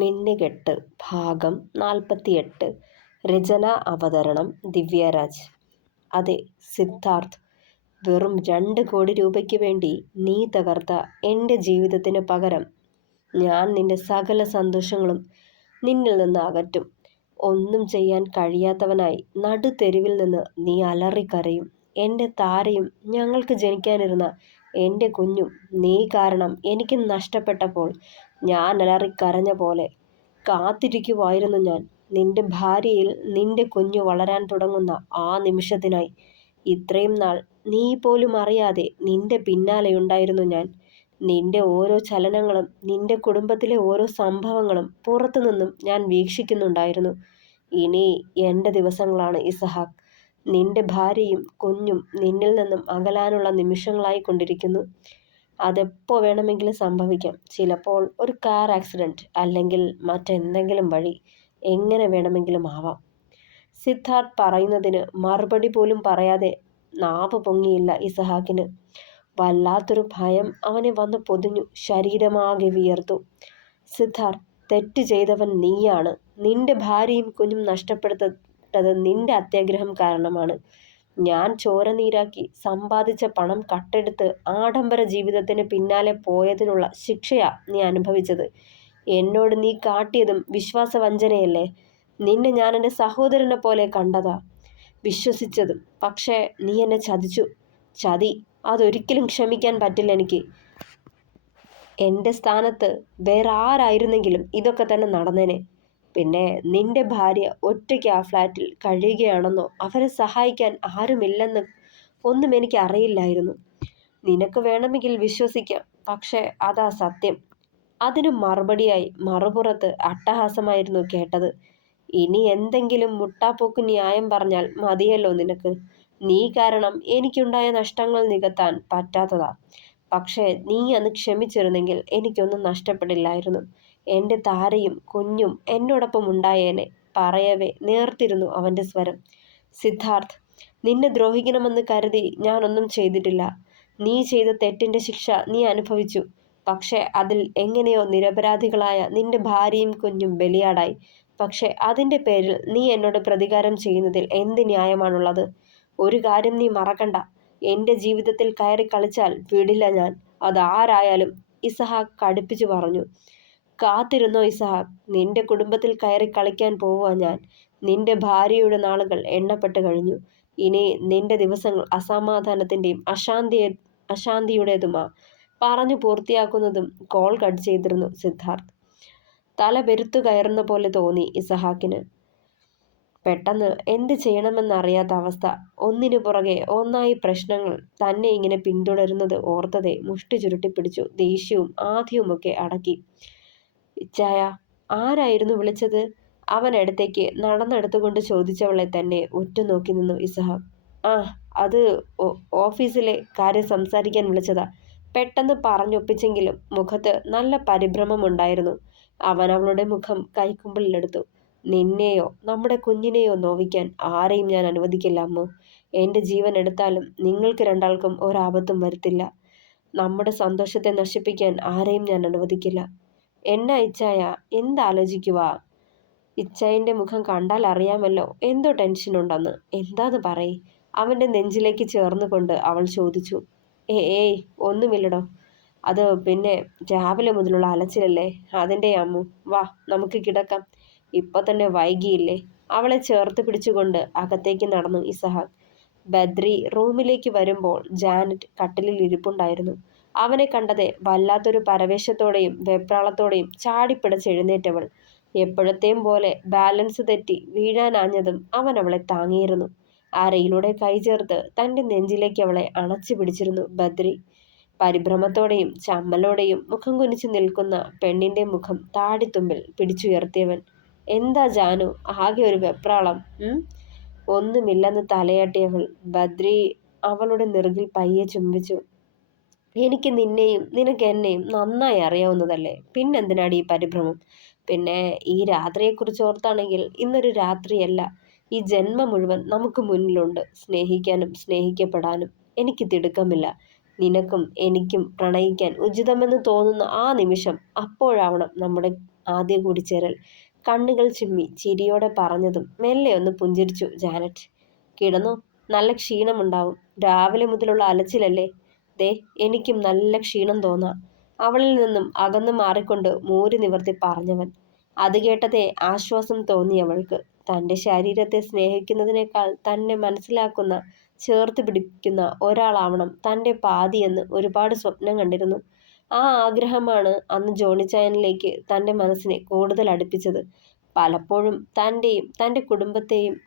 മിന്നുകെട്ട് ഭാഗം 48. രചന അവതരണം ദിവ്യരാജ്. അതെ സിദ്ധാർത്ഥ്, വെറും 2 കോടി രൂപയ്ക്ക് വേണ്ടി നീ തകർത്ത എൻ്റെ ജീവിതത്തിന് പകരം ഞാൻ നിന്റെ സകല സന്തോഷങ്ങളും നിന്നിൽ നിന്ന് അകറ്റും. ഒന്നും ചെയ്യാൻ കഴിയാത്തവനായി നടുതെരുവിൽ നിന്ന് നീ അലറിക്കരയും. എൻ്റെ താരയും ഞങ്ങൾക്ക് ജനിക്കാനിരുന്ന എൻ്റെ കുഞ്ഞും നീ കാരണം എനിക്ക് നഷ്ടപ്പെട്ടപ്പോൾ ഞാൻ അലറിക്കരഞ്ഞ പോലെ കാത്തിരിക്കുവായിരുന്നു ഞാൻ. നിന്റെ ഭാര്യയിൽ നിന്റെ കുഞ്ഞു വളരാൻ തുടങ്ങുന്ന ആ നിമിഷത്തിനായി. ഇത്രയും നാൾ നീ പോലും അറിയാതെ നിന്റെ പിന്നാലെയുണ്ടായിരുന്നു ഞാൻ. നിന്റെ ഓരോ ചലനങ്ങളും നിന്റെ കുടുംബത്തിലെ ഓരോ സംഭവങ്ങളും പുറത്തുനിന്നും ഞാൻ വീക്ഷിക്കുന്നുണ്ടായിരുന്നു. ഇനി എൻ്റെ ദിവസങ്ങളാണ് ഇസഹാക്ക്. നിന്റെ ഭാര്യയും കുഞ്ഞും നിന്നിൽ നിന്നും അകലാനുള്ള നിമിഷങ്ങളായിക്കൊണ്ടിരിക്കുന്നു. അതെപ്പോൾ വേണമെങ്കിലും സംഭവിക്കാം. ചിലപ്പോൾ ഒരു കാർ ആക്സിഡൻറ്റ്, അല്ലെങ്കിൽ മറ്റെന്തെങ്കിലും വഴി. എങ്ങനെ വേണമെങ്കിലും ആവാം. സിദ്ധാർത്ഥ് പറയുന്നതിന് മറുപടി പോലും പറയാതെ നാവ് പൊങ്ങിയില്ല ഇസഹാക്കിന്. വല്ലാത്തൊരു ഭയം അവനെ വന്ന് പൊതിഞ്ഞു. ശരീരമാകെ വിയർത്തു. സിദ്ധാർത്ഥ്, തെറ്റ് ചെയ്തവൻ നീയാണ്. നിന്റെ ഭാര്യയും കുഞ്ഞും നഷ്ടപ്പെടുത്തത് നിന്റെ അത്യാഗ്രഹം കാരണമാണ്. ഞാൻ ചോരനീരാക്കി സമ്പാദിച്ച പണം കട്ടെടുത്ത് ആഡംബര ജീവിതത്തിന് പിന്നാലെ പോയതിനുള്ള ശിക്ഷയാ നീ അനുഭവിച്ചത്. എന്നോട് നീ കാട്ടിയതും വിശ്വാസവഞ്ചനയല്ലേ. നിന്നെ ഞാൻ എൻ്റെ സഹോദരനെ പോലെ കണ്ടതാ, വിശ്വസിച്ചതും. പക്ഷേ നീ എന്നെ ചതിച്ചു. ചതി അതൊരിക്കലും ക്ഷമിക്കാൻ പറ്റില്ല എനിക്ക്. എൻ്റെ സ്ഥാനത്ത് വേറെ ആരായിരുന്നെങ്കിലും ഇതൊക്കെ തന്നെ നടന്നേനെ. പിന്നെ നിന്റെ ഭാര്യ ഒറ്റയ്ക്ക് ആ ഫ്ലാറ്റിൽ കഴിയുകയാണെന്നോ അവരെ സഹായിക്കാൻ ആരുമില്ലെന്ന് ഒന്നും എനിക്ക് അറിയില്ലായിരുന്നു. നിനക്ക് വേണമെങ്കിൽ വിശ്വസിക്കാം, പക്ഷേ അതാ സത്യം. അതിനു മറുപടിയായി മറുപുറത്ത് അട്ടഹാസമായിരുന്നു കേട്ടത്. ഇനി എന്തെങ്കിലും മുട്ടാപ്പോക്ക് ന്യായം പറഞ്ഞാൽ മതിയല്ലോ നിനക്ക്. നീ കാരണം എനിക്കുണ്ടായ നഷ്ടങ്ങൾ നികത്താൻ പറ്റാത്തതാ. പക്ഷേ നീ അന്ന് ക്ഷമിച്ചിരുന്നെങ്കിൽ എനിക്കൊന്നും നഷ്ടപ്പെടില്ലായിരുന്നു. എൻ്റെ താരയും കുഞ്ഞും എന്നോടൊപ്പം ഉണ്ടായേനെ. പറയവേ നേർത്തിരുന്നു അവൻ്റെ സ്വരം. സിദ്ധാർത്ഥ്, നിന്നെ ദ്രോഹിക്കണമെന്ന് കരുതി ഞാനൊന്നും ചെയ്തിട്ടില്ല. നീ ചെയ്ത തെറ്റിൻ്റെ ശിക്ഷ നീ അനുഭവിച്ചു. പക്ഷേ അതിൽ എങ്ങനെയോ നിരപരാധികളായ നിന്റെ ഭാര്യയും കുഞ്ഞും ബലിയാടായി. പക്ഷേ അതിൻ്റെ പേരിൽ നീ എന്നോട് പ്രതികാരം ചെയ്യുന്നതിൽ എന്ത് ന്യായമാണുള്ളത്? ഒരു കാര്യം നീ മറക്കണ്ട, എൻ്റെ ജീവിതത്തിൽ കയറി കളിച്ചാൽ വിടില്ല ഞാൻ. അതാരായാലും, ഇസഹാക്ക് കടുപ്പിച്ചു പറഞ്ഞു. കാത്തിരുന്നോ ഇസഹാക്ക്, നിന്റെ കുടുംബത്തിൽ കയറി കളിക്കാൻ പോവുക ഞാൻ. നിന്റെ ഭാര്യയുടെ നാളുകൾ എണ്ണപ്പെട്ട് കഴിഞ്ഞു. ഇനി നിന്റെ ദിവസങ്ങൾ അസമാധാനത്തിൻ്റെയും അശാന്തിയുടേതുമാ. പറഞ്ഞു പൂർത്തിയാക്കുന്നതും കോൾ കട്ട് ചെയ്തിരുന്നു സിദ്ധാർത്ഥ്. തല പെരുത്തു കയറുന്ന പോലെ തോന്നി ഇസഹാക്കിന്. പെട്ടെന്ന് എന്ത് ചെയ്യണമെന്നറിയാത്ത അവസ്ഥ. ഒന്നിനു പുറകെ ഒന്നായി പ്രശ്നങ്ങൾ തന്നെ ഇങ്ങനെ പിന്തുടരുന്നത് ഓർത്തതേ മുഷ്ടി ചുരുട്ടിപ്പിടിച്ചു. ദേഷ്യവും ആദ്യവുമൊക്കെ അടക്കി. ഇച്ചായ, ആരായിരുന്നു വിളിച്ചത്? അവൻ അടുത്തേക്ക് നടന്നെടുത്തുകൊണ്ട് ചോദിച്ചവളെ തന്നെ ഉറ്റുനോക്കി നിന്നു ഇസഹാക്ക്. ആ, അത് ഓഫീസിലെ കാര്യം സംസാരിക്കാൻ വിളിച്ചതാ. പെട്ടെന്ന് പറഞ്ഞൊപ്പിച്ചെങ്കിലും മുഖത്ത് നല്ല പരിഭ്രമമുണ്ടായിരുന്നു. അവൻ അവളുടെ മുഖം കൈക്കുമ്പിളിലെടുത്തു. നിന്നെയോ നമ്മുടെ കുഞ്ഞിനെയോ നോവിക്കാൻ ആരെയും ഞാൻ അനുവദിക്കില്ല അമ്മു. എൻ്റെ ജീവൻ എടുത്താലും നിങ്ങൾക്ക് രണ്ടാൾക്കും ഒരാപത്തും വരുത്തില്ല. നമ്മുടെ സന്തോഷത്തെ നശിപ്പിക്കാൻ ആരെയും ഞാൻ അനുവദിക്കില്ല. എന്നാ ഇച്ചായ, എന്താലോചിക്കുവാ? ഇച്ചായൻ്റെ മുഖം കണ്ടാൽ അറിയാമല്ലോ എന്തോ ടെൻഷനുണ്ടെന്ന്. എന്താന്ന് പറയ്. അവൻ്റെ നെഞ്ചിലേക്ക് ചേർന്നുകൊണ്ട് അവൾ ചോദിച്ചു. ഏയ് ഒന്നുമില്ലടോ. അത് പിന്നെ രാവിലെ മുതലുള്ള അലച്ചിലല്ലേ, അതിൻ്റെ അമ്മു. വാ, നമുക്ക് കിടക്കാം. ഇപ്പോൾ തന്നെ വൈകിയില്ലേ. അവളെ ചേർത്ത് പിടിച്ചുകൊണ്ട് അകത്തേക്ക് നടന്നു ഇസഹാക്ക്. ബദ്രി റൂമിലേക്ക് വരുമ്പോൾ ജാനറ്റ് കട്ടിലിൽ ഇരിപ്പുണ്ടായിരുന്നു. അവനെ കണ്ടതേ വല്ലാത്തൊരു പരവേശത്തോടെയും വെപ്രാളത്തോടെയും ചാടിപ്പിടച്ചെഴുന്നേറ്റവൾ. എപ്പോഴത്തെയും പോലെ ബാലൻസ് തെറ്റി വീഴാനാഞ്ഞതും അവൻ അവളെ താങ്ങിയിരുന്നു. അരയിലൂടെ കൈ ചേർത്ത് തൻ്റെ നെഞ്ചിലേക്ക് അവളെ അണച്ചു പിടിച്ചിരുന്നു ബദ്രി. പരിഭ്രമത്തോടെയും ചമ്മലോടെയും മുഖം കുനിച്ചു നിൽക്കുന്ന പെണ്ണിൻ്റെ മുഖം താടിത്തുമ്പിൽ പിടിച്ചുയർത്തിയവൻ. എന്താ ജാനു, ആകെ ഒരു വെപ്രാളം? ഒന്നുമില്ലെന്ന് തലയാട്ടിയവൾ. ബദ്രി അവളുടെ നെറുകിൽ പയ്യെ ചുംബിച്ചു. എനിക്ക് നിന്നെയും നിനക്ക് എന്നെയും നന്നായി അറിയാവുന്നതല്ലേ, പിന്നെന്തിനാടി ഈ പരിഭ്രമം? പിന്നെ ഈ രാത്രിയെക്കുറിച്ച് ഓർത്താണെങ്കിൽ ഇന്നൊരു രാത്രിയല്ല, ഈ ജന്മം മുഴുവൻ നമുക്ക് മുന്നിലുണ്ട്. സ്നേഹിക്കാനും സ്നേഹിക്കപ്പെടാനും എനിക്ക് തിടുക്കമില്ല. നിനക്കും എനിക്കും പ്രണയിക്കാൻ ഉചിതമെന്ന് തോന്നുന്ന ആ നിമിഷം അപ്പോഴാവണം നമ്മുടെ ആദ്യ കൂടിച്ചേരൽ. കണ്ണുകൾ ചിമ്മി ചിരിയോടെ പറഞ്ഞതും മെല്ലെ ഒന്ന് പുഞ്ചിരിച്ചു ജാനറ്റ്. കിടന്നു, നല്ല ക്ഷീണമുണ്ടാവും. രാവിലെ മുതലുള്ള അലച്ചിലല്ലേ? ദേ, എനിക്കും നല്ല ക്ഷീണം തോന്നാ. അവളിൽ നിന്നും അകന്നു മാറിക്കൊണ്ട് മൂരി നിവർത്തി പറഞ്ഞവൻ. അത് കേട്ടതേ ആശ്വാസം തോന്നി അവൾക്ക്. തൻ്റെ ശരീരത്തെ സ്നേഹിക്കുന്നതിനേക്കാൾ തന്നെ മനസ്സിലാക്കുന്ന, ചേർത്ത് പിടിക്കുന്ന ഒരാളാവണം തൻ്റെ പാതിയെന്ന് ഒരുപാട് സ്വപ്നം കണ്ടിരുന്നു. ആ ആഗ്രഹമാണ് അന്ന് ജോണിച്ചായനിലേക്ക് തൻ്റെ മനസ്സിനെ കൂടുതൽ അടുപ്പിച്ചത്. പലപ്പോഴും തൻ്റെയും തൻ്റെ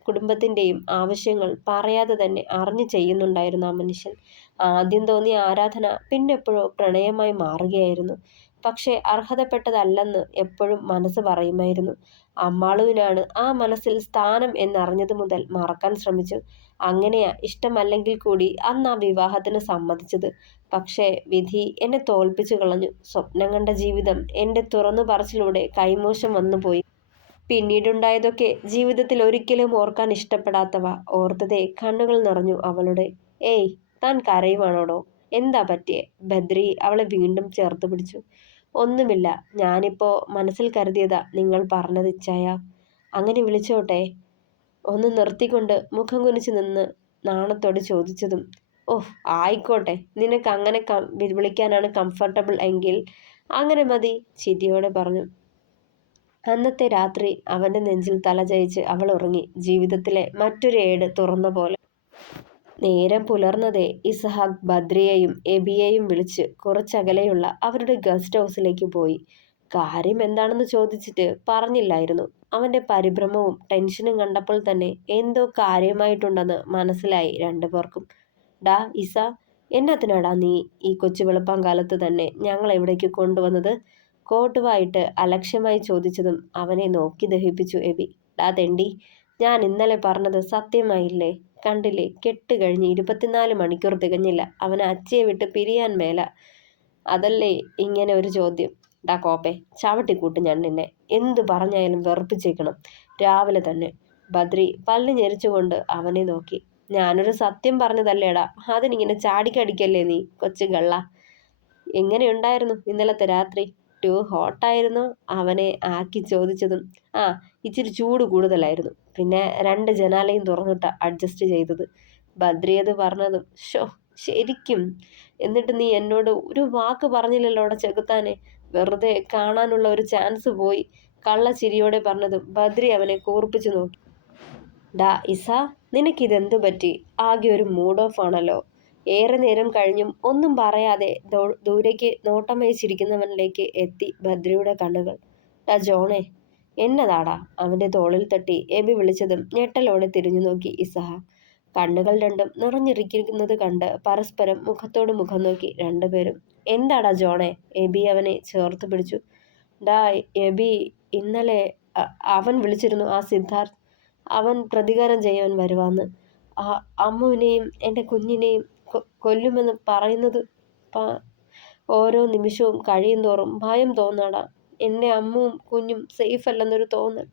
കുടുംബത്തിൻ്റെയും ആവശ്യങ്ങൾ പറയാതെ തന്നെ അറിഞ്ഞു ചെയ്യുന്നുണ്ടായിരുന്നു ആ മനുഷ്യൻ. ആദ്യം തോന്നിയ ആരാധന പിന്നെപ്പോഴോ പ്രണയമായി മാറുകയായിരുന്നു. പക്ഷേ അർഹതപ്പെട്ടതല്ലെന്ന് എപ്പോഴും മനസ്സ് പറയുമായിരുന്നു. അമ്മാളുവിനാണ് ആ മനസ്സിൽ സ്ഥാനം എന്നറിഞ്ഞതു മുതൽ മറക്കാൻ ശ്രമിച്ചു. അങ്ങനെയാ ഇഷ്ടമല്ലെങ്കിൽ കൂടി അന്ന് ആ വിവാഹത്തിന് സമ്മതിച്ചത്. പക്ഷേ വിധി എന്നെ തോൽപ്പിച്ചു കളഞ്ഞു. സ്വപ്നം കണ്ട ജീവിതം എൻ്റെ തുറന്നു പറച്ചിലൂടെ കൈമോശം വന്നുപോയി. പിന്നീടുണ്ടായതൊക്കെ ജീവിതത്തിൽ ഒരിക്കലും ഓർക്കാൻ ഇഷ്ടപ്പെടാത്തവ. ഓർത്തതേ കണ്ണുകൾ നിറഞ്ഞു അവളുടെ. ഏയ്, താൻ കരയുവാണോടോ? എന്താ പറ്റിയേ? ബദ്രി അവളെ വീണ്ടും ചേർത്ത് പിടിച്ചു. ഒന്നുമില്ല, ഞാനിപ്പോ മനസ്സിൽ കരുതിയതാ നിങ്ങൾ പറഞ്ഞത് ഇച്ചായ. അങ്ങനെ വിളിച്ചോട്ടെ? ഒന്ന് നിർത്തിക്കൊണ്ട് മുഖം കുനിച്ചു നിന്ന് നാണത്തോടെ ചോദിച്ചതും. ഓഹ്, ആയിക്കോട്ടെ, നിനക്ക് അങ്ങനെ വിളിക്കാനാണ് കംഫർട്ടബിൾ എങ്കിൽ അങ്ങനെ മതി, ചിരിയോടെ പറഞ്ഞു. അന്നത്തെ രാത്രി അവൻ്റെ നെഞ്ചിൽ തലചായ്ച്ച് അവൾ ഉറങ്ങി. ജീവിതത്തിലെ മറ്റൊരു ഏട് തുറന്ന പോലെ. നേരം പുലർന്നതേ ഇസഹാക്ക് ബദ്രിയെയും എബിയെയും വിളിച്ച് കുറച്ചകലെയുള്ള അവരുടെ ഗസ്റ്റ് ഹൗസിലേക്ക് പോയി. കാര്യം എന്താണെന്ന് ചോദിച്ചിട്ട് പറഞ്ഞില്ലായിരുന്നു. അവൻ്റെ പരിഭ്രമവും ടെൻഷനും കണ്ടപ്പോൾ തന്നെ എന്തോ കാര്യമായിട്ടുണ്ടെന്ന് മനസ്സിലായി രണ്ടുപേർക്കും. ഡാ ഇസ, എന്നതിനാടാ നീ ഈ കൊച്ചു വെളുപ്പാങ്കാലത്ത് തന്നെ ഞങ്ങളെ ഇവിടേക്ക് കൊണ്ടുവന്നത്? കോട്ടുവായിട്ട് അലക്ഷ്യമായി ചോദിച്ചതും അവനെ നോക്കി ദഹിപ്പിച്ചു എബി. ഡാ തെണ്ടി, ഞാൻ ഇന്നലെ പറഞ്ഞത് സത്യമായില്ലേ? കണ്ടില്ലേ, കെട്ട് കഴിഞ്ഞ് 24 മണിക്കൂർ തികഞ്ഞില്ല. അവന് അച്ചയെ വിട്ട് പിരിയാൻ മേല. അതല്ലേ ഇങ്ങനെ ഒരു ചോദ്യം? ഡാ കോപ്പെ, ചവിട്ടിക്കൂട്ട് ഞാൻ നിന്നെ. എന്തു പറഞ്ഞാലും വെറുപ്പിച്ചേക്കണം രാവിലെ തന്നെ. ബദ്രി പല്ല് ഞെരിച്ചുകൊണ്ട് അവനെ നോക്കി. ഞാനൊരു സത്യം പറഞ്ഞതല്ലേടാ, അതിനിങ്ങനെ ചാടിക്കടിക്കല്ലേ നീ, കൊച്ചു ഗള്ള. എങ്ങനെയുണ്ടായിരുന്നു ഇന്നലത്തെ രാത്രി? ടു ഹോട്ടായിരുന്നു? അവനെ ആക്കി ചോദിച്ചതും. ആ, ഇച്ചിരി ചൂട് കൂടുതലായിരുന്നു. പിന്നെ 2 ജനാലയും തുറന്നിട്ട അഡ്ജസ്റ്റ് ചെയ്തത്. ബദ്രിയത് പറഞ്ഞതും. ഷോ, ശരിക്കും? എന്നിട്ട് നീ എന്നോട് ഒരു വാക്ക് പറഞ്ഞില്ലല്ലോടെ ചെകുത്താനെ. വെറുതെ കാണാനുള്ള ഒരു ചാൻസ് പോയി. കള്ളച്ചിരിയോടെ പറഞ്ഞതും ബദ്രി അവനെ കൂർപ്പിച്ചു നോക്കി. ഡാ ഇസ, നിനക്കിതെന്തു പറ്റി? ആകെ ഒരു മൂഡ് ഓഫ് ആണല്ലോ. ഏറെ നേരം കഴിഞ്ഞും ഒന്നും പറയാതെ ദൂരേക്ക് നോട്ടമയച്ചിരിക്കുന്നവനിലേക്ക് എത്തി ബദ്രിയുടെ കണ്ണുകൾ. ഡാ ജോണേ. എന്നതാടാ? അവൻ്റെ തോളിൽ തട്ടി എബി വിളിച്ചതും ഞെട്ടലോടെ തിരിഞ്ഞു നോക്കി ഇസഹ. കണ്ണുകൾ രണ്ടും നിറഞ്ഞിരിക്കുന്നത് കണ്ട് പരസ്പരം മുഖത്തോട് മുഖം നോക്കി രണ്ടുപേരും. എന്താടാ ജോണേ? എബി അവനെ ചേർത്ത് പിടിച്ചു. ഡാ എബി, ഇന്നലെ അവൻ വിളിച്ചിരുന്നു, ആ സിദ്ധാർത്ഥ്. അവൻ പ്രതികാരം ചെയ്യാൻ വരുവാന്ന്. അമ്മുവിനെയും എൻ്റെ കുഞ്ഞിനെയും കൊല്ലുമെന്ന് പറയുന്നത് ഓരോ നിമിഷവും കഴിയും തോറും ഭയം തോന്നാടാ. എൻ്റെ അമ്മുവും കുഞ്ഞും സേഫ് അല്ലെന്നൊരു തോന്നൽ.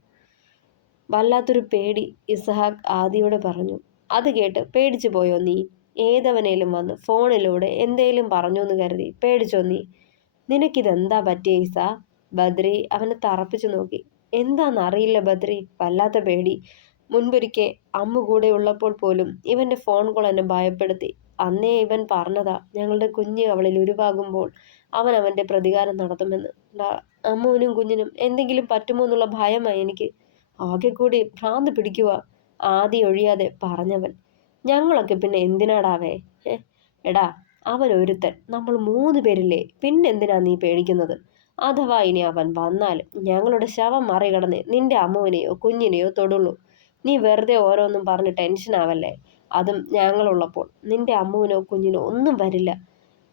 വല്ലാത്തൊരു പേടി, ഇസഹാക്ക് ആദിയോടെ പറഞ്ഞു. അത് കേട്ട് പേടിച്ചു പോയോ നീ? ഏതവനേലും വന്ന് ഫോണിലൂടെ എന്തേലും പറഞ്ഞു എന്ന് കരുതി പേടിച്ചോ നീ? നിനക്കിതെന്താ പറ്റിയ ഇസ? ബദ്രി അവനെ തറപ്പിച്ചു നോക്കി. എന്താണെന്നറിയില്ല ബദ്രി, വല്ലാത്ത പേടി. മുൻപൊരിക്കെ അമ്മ കൂടെ ഉള്ളപ്പോൾ പോലും ഇവൻ്റെ ഫോൺ കോൾ എന്നെ ഭയപ്പെടുത്തി. അന്നേ ഇവൻ പറഞ്ഞതാ, ഞങ്ങളുടെ കുഞ്ഞ് അവളിൽ ഉരുവാകുമ്പോൾ അവൻ അവൻ്റെ പ്രതികാരം നടത്തുമെന്ന്. അമ്മുവിനും കുഞ്ഞിനും എന്തെങ്കിലും പറ്റുമോ എന്നുള്ള ഭയമായി എനിക്ക്. ആകെ കൂടി ഭ്രാന്ത് പിടിക്കുക. ആദി ഒഴിയാതെ പറഞ്ഞവൻ. ഞങ്ങളൊക്കെ പിന്നെ എന്തിനാടാവേ? എടാ, അവൻ ഒരുത്തൻ, നമ്മൾ 3 പേരില്ലേ, പിന്നെന്തിനാ നീ പേടിക്കുന്നത്? അഥവാ ഇനി അവൻ വന്നാലും ഞങ്ങളുടെ ശവം മറികടന്ന് നിന്റെ അമ്മുവിനെയോ കുഞ്ഞിനെയോ തൊടുള്ളൂ. നീ വെറുതെ ഓരോന്നും പറഞ്ഞ് ടെൻഷൻ ആവല്ലേ. അതും ഞങ്ങളുള്ളപ്പോൾ. നിന്റെ അമ്മുവിനോ കുഞ്ഞിനോ ഒന്നും വരില്ല.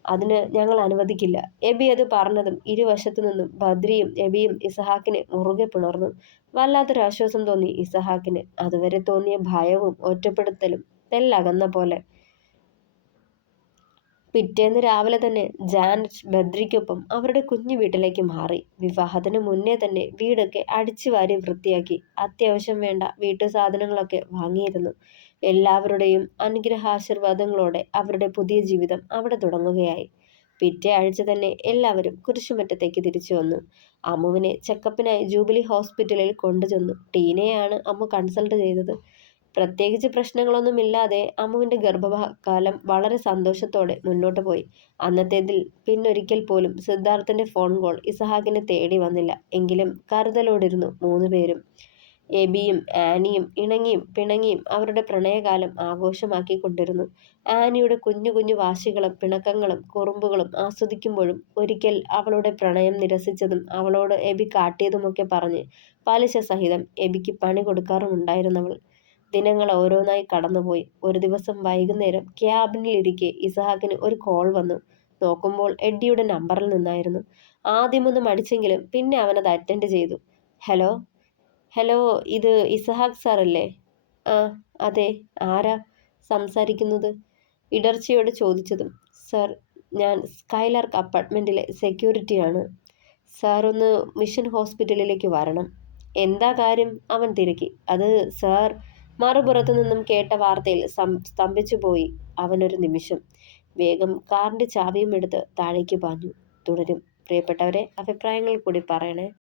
അതിന് ഞങ്ങൾ അനുവദിക്കില്ല. എബി അത് പറഞ്ഞതും ഇരുവശത്തു നിന്നും ബദ്രിയും എബിയും ഇസഹാക്കിനെ മുറുകെ പിണർന്നു. വല്ലാത്തൊരാശ്വാസം തോന്നി ഇസഹാക്കിന്. അതുവരെ തോന്നിയ ഭയവും ഒറ്റപ്പെടുത്തലും തെല്ലകന്ന പോലെ. പിറ്റേന്ന് രാവിലെ തന്നെ ജാനറ്റ് ബദ്രിക്കൊപ്പം അവരുടെ കുഞ്ഞു വീട്ടിലേക്ക് മാറി. വിവാഹത്തിന് മുന്നേ തന്നെ വീടൊക്കെ അടിച്ചുവാരി വൃത്തിയാക്കി. അത്യാവശ്യം വേണ്ട വീട്ടു സാധനങ്ങളൊക്കെ വാങ്ങിയിരുന്നു. എല്ലാവരുടെയും അനുഗ്രഹാശീർവാദങ്ങളോടെ അവരുടെ പുതിയ ജീവിതം അവിടെ തുടങ്ങുകയായി. പിറ്റേ ആഴ്ച തന്നെ എല്ലാവരും കുരിശുമറ്റത്തേക്ക് തിരിച്ചു വന്നു. അമ്മുവിനെ ചെക്കപ്പിനായി ജൂബിലി ഹോസ്പിറ്റലിൽ കൊണ്ടുചെന്നു. ടീനയാണ് അമ്മു കൺസൾട്ട് ചെയ്തത്. പ്രത്യേകിച്ച് പ്രശ്നങ്ങളൊന്നുമില്ലാതെ അമ്മുവിന്റെ ഗർഭകാലം വളരെ സന്തോഷത്തോടെ മുന്നോട്ട് പോയി. അന്നത്തേതിൽ പിന്നൊരിക്കൽ പോലും സിദ്ധാർത്ഥന്റെ ഫോൺ കോൾ ഇസഹാക്കിനെ തേടി വന്നില്ല. എങ്കിലും കരുതലോടിരുന്നു മൂന്നുപേരും. എബിയും ആനിയും ഇണങ്ങിയും പിണങ്ങിയും അവരുടെ പ്രണയകാലം ആഘോഷമാക്കിക്കൊണ്ടിരുന്നു. ആനിയുടെ കുഞ്ഞു കുഞ്ഞു വാശികളും പിണക്കങ്ങളും കുറുമ്പുകളും ആസ്വദിക്കുമ്പോഴും ഒരിക്കൽ അവളുടെ പ്രണയം നിരസിച്ചതും അവളോട് എബി കാട്ടിയതുമൊക്കെ പറഞ്ഞ് പലിശ സഹിതം എബിക്ക് പണി കൊടുക്കാറുമുണ്ടായിരുന്നവൾ. ദിനങ്ങൾ ഓരോന്നായി കടന്നുപോയി. ഒരു ദിവസം വൈകുന്നേരം ക്യാബിനിലിരിക്കെ ഇസഹാക്കിന് ഒരു കോൾ വന്നു. നോക്കുമ്പോൾ എഡ്ഡിയുടെ നമ്പറിൽ നിന്നായിരുന്നു. ആദ്യമൊന്നും മടിച്ചെങ്കിലും പിന്നെ അവനത് അറ്റൻഡ് ചെയ്തു. ഹലോ ഹലോ ഇത് ഇസഹാക്ക് സാറല്ലേ? ആ അതെ, ആരാ സംസാരിക്കുന്നത്? ഇടർച്ചയോട് ചോദിച്ചതും. സർ, ഞാൻ സ്കൈലാർക്ക് അപ്പാർട്ട്മെന്റിലെ സെക്യൂരിറ്റിയാണ്. സാർ ഒന്ന് മിഷൻ ഹോസ്പിറ്റലിലേക്ക് വരണം. എന്താ കാര്യം? അവൻ തിരക്കി. അത് സാർ, മറുപുറത്തു നിന്നും കേട്ട വാർത്തയിൽ സ്തംഭിച്ചു പോയി അവനൊരു നിമിഷം. വേഗം കാറിന്റെ ചാവിയും എടുത്ത് താഴേക്ക് പാഞ്ഞു. തുടരും. പ്രിയപ്പെട്ടവരെ, അഭിപ്രായങ്ങൾ കൂടി പറയണേ.